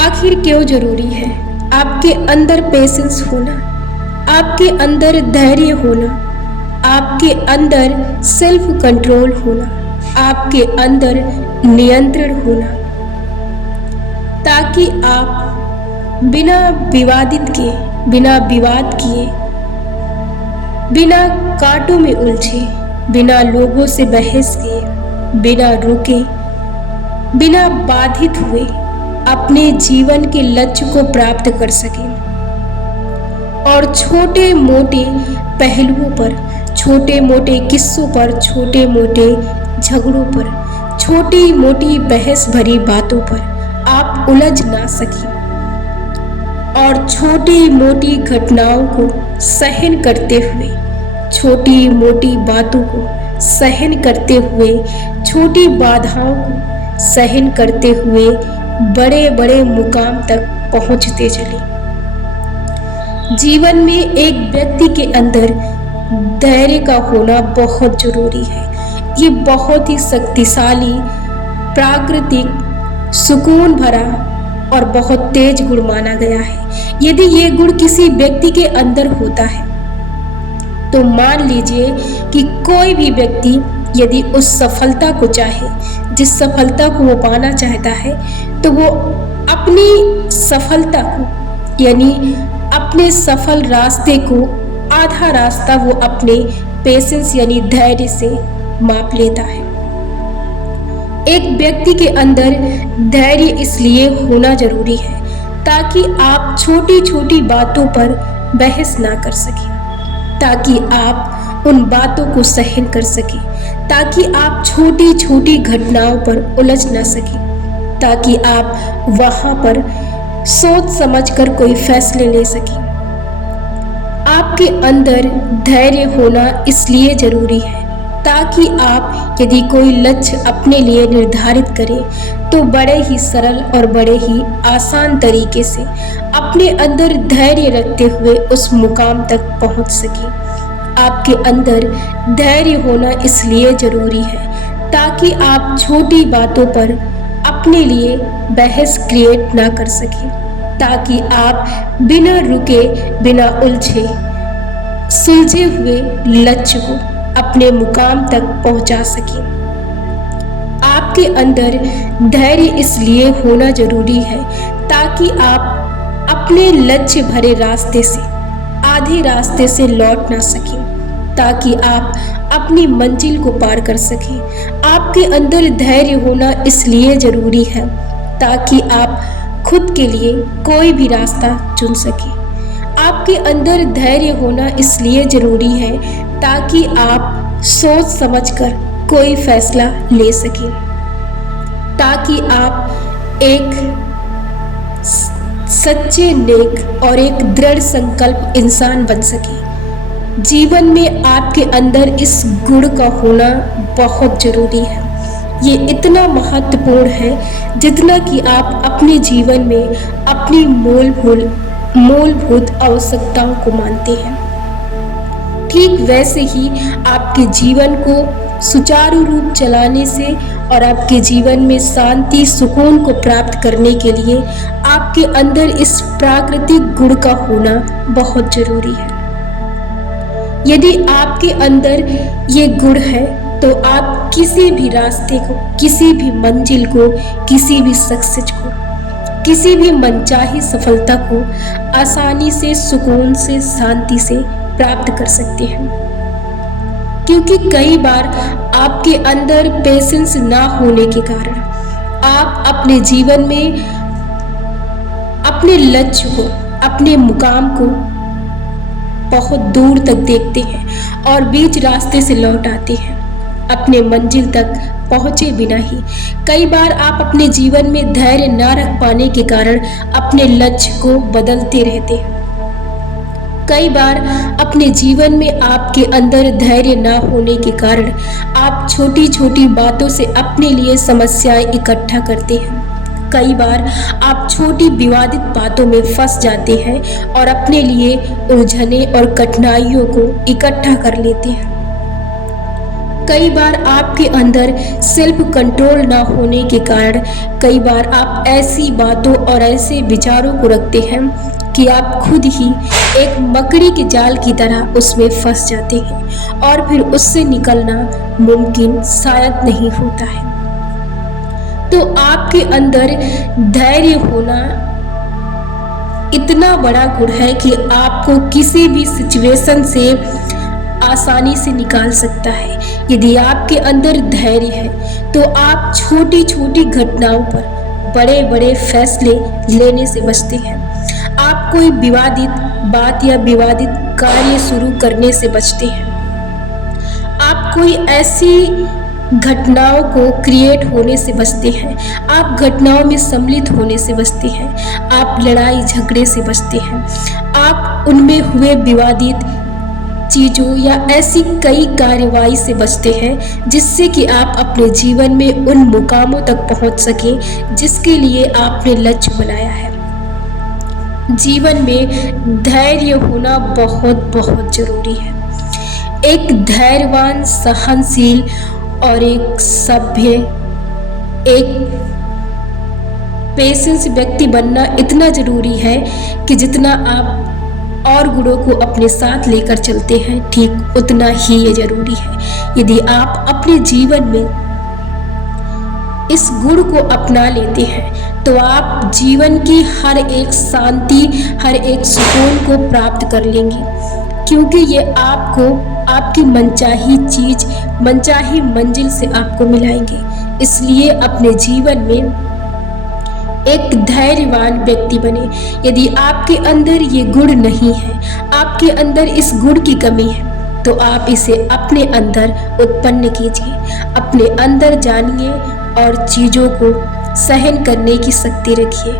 आखिर क्यों जरूरी है आपके अंदर पेशेंस होना, आपके अंदर धैर्य होना, आपके अंदर सेल्फ कंट्रोल होना, आपके अंदर नियंत्रण होना, ताकि आप बिना विवादित के, बिना विवाद किए, बिना कांटों में उलझे, बिना लोगों से बहस किए, बिना रुके, बिना बाधित हुए अपने जीवन के लक्ष्य को प्राप्त कर सकें और छोटे मोटे पहलुओं पर, छोटे मोटे किस्सों पर, छोटे मोटे झगड़ों पर, छोटी मोटी बहस भरी बातों पर आप उलझ ना सकें और छोटी मोटी घटनाओं को सहन करते हुए, छोटी मोटी बातों को सहन करते हुए, छोटी बाधाओं को सहन करते हुए बड़े बड़े मुकाम तक पहुंचते चले। जीवन में एक व्यक्ति के अंदर धैर्य का होना बहुत जरूरी है। ये बहुत ही शक्तिशाली, प्राकृतिक, सुकून भरा और बहुत तेज गुण माना गया है। यदि ये गुण किसी व्यक्ति के अंदर होता है तो मान लीजिए कि कोई भी व्यक्ति यदि उस सफलता को चाहे, जिस सफलता को वो पाना चाहता है, तो वो अपनी सफलता को, यानी अपने सफल रास्ते को, आधा रास्ता वो अपने पेशेंस यानी धैर्य से माप लेता है। एक व्यक्ति के अंदर धैर्य इसलिए होना जरूरी है ताकि आप छोटी छोटी बातों पर बहस ना कर सकें, ताकि आप उन बातों को सहन कर सकें, ताकि आप छोटी छोटी घटनाओं पर उलझ ना सकें, ताकि आप वहां पर सोच समझकर कोई फैसले ले सकें। आपके अंदर धैर्य होना इसलिए जरूरी है ताकि आप यदि कोई लक्ष्य अपने लिए निर्धारित करें तो बड़े ही सरल और बड़े ही आसान तरीके से अपने अंदर धैर्य रखते हुए उस मुकाम तक पहुंच सकें। आपके अंदर धैर्य होना इसलिए जरूरी है ताकि आप छोटी बातों पर अपने लिए बहस क्रिएट ना कर सकें, ताकि आप बिना रुके, बिना उलझे, सुलझे हुए लक्ष्य को अपने मुकाम तक पहुंचा सकें। आपके अंदर धैर्य इसलिए होना जरूरी है ताकि आप अपने लक्ष्य भरे रास्ते से, आधे रास्ते से लौट ना सकें, ताकि आप अपनी मंजिल को पार कर सकें। आपके अंदर धैर्य होना इसलिए जरूरी है ताकि आप खुद के लिए कोई भी रास्ता चुन सकें। आपके अंदर धैर्य होना इसलिए जरूरी है ताकि आप सोच समझकर कोई फैसला ले सकें, ताकि आप एक सच्चे, नेक और एक दृढ़ संकल्प इंसान बन सकें। जीवन में आपके अंदर इस गुण का होना बहुत जरूरी है। ये इतना महत्वपूर्ण है जितना कि आप अपने जीवन में अपनी मूलभूत आवश्यकताओं को मानते हैं। ठीक वैसे ही आपके जीवन को सुचारू रूप चलाने से और आपके जीवन में शांति, सुकून को प्राप्त करने के लिए आपके अंदर इस प्राकृतिक गुण का होना बहुत जरूरी है। यदि आपके अंदर ये गुण है तो आप किसी भी रास्ते को, किसी भी मंजिल को, किसी भी सक्सेस को, किसी भी मनचाही सफलता को आसानी से, सुकून से, शांति से प्राप्त कर सकते हैं। क्योंकि कई बार आपके अंदर पेशेंस ना होने के कारण आप अपने जीवन में अपने लक्ष्य को, अपने मुकाम को बहुत दूर तक देखते हैं और बीच रास्ते से लौट आते हैं, अपने मंजिल तक पहुंचे बिना ही। कई बार आप अपने जीवन में धैर्य ना रख पाने के कारण अपने लक्ष्य को बदलते रहते हैं। कई बार अपने जीवन में आपके अंदर धैर्य ना होने के कारण आप छोटी छोटी बातों से अपने लिए समस्याएं इकट्ठा करते हैं। कई बार आप छोटी विवादित बातों में फंस जाते हैं और अपने लिए उलझने और कठिनाइयों को इकट्ठा कर लेते हैं। कई बार आपके अंदर सेल्फ कंट्रोल ना होने के कारण कई बार आप ऐसी बातों और ऐसे विचारों को रखते हैं कि आप खुद ही एक मकड़ी के जाल की तरह उसमें फंस जाते हैं और फिर उससे निकलना मुमकिन शायद नहीं होता है। तो आपके अंदर धैर्य होना इतना बड़ा गुण है कि आपको किसी भी सिचुएशन से आसानी से निकाल सकता है। यदि आपके अंदर धैर्य है तो आप छोटी छोटी घटनाओं पर बड़े बड़े फैसले लेने से बचते हैं। आप कोई विवादित बात या विवादित कार्य शुरू करने से बचते हैं। आप कोई ऐसी घटनाओं को क्रिएट होने से बचते हैं। आप घटनाओं में सम्मिलित होने से बचते हैं। आप लड़ाई झगड़े से बचते हैं। आप उनमें हुए विवादित चीज़ों या ऐसी कई कार्रवाई से बचते हैं जिससे कि आप अपने जीवन में उन मुकामों तक पहुंच सकें जिसके लिए आपने लक्ष्य बनाया है। जीवन में धैर्य होना बहुत बहुत जरूरी है। एक धैर्यवान, सहनशील और एक सभ्य, एक पेशेंस व्यक्ति बनना इतना जरूरी है कि जितना आप और गुणों को अपने साथ लेकर चलते हैं ठीक उतना ही ये जरूरी है। यदि आप अपने जीवन में इस गुण को अपना लेते हैं तो आप जीवन की हर एक शांति, हर एक सुकून को प्राप्त कर लेंगे, क्योंकि ये आपको आपकी मनचाही चीज, मनचाही मंजिल से आपको मिलाएंगे। इसलिए अपने जीवन में एक धैर्यवान व्यक्ति बने। यदि आपके अंदर ये गुण नहीं है, आपके अंदर इस गुण की कमी है, तो आप इसे अपने अंदर उत्पन्न कीजिए, अपने अंदर जानिए और चीज़ों को सहन करने की शक्ति रखिए।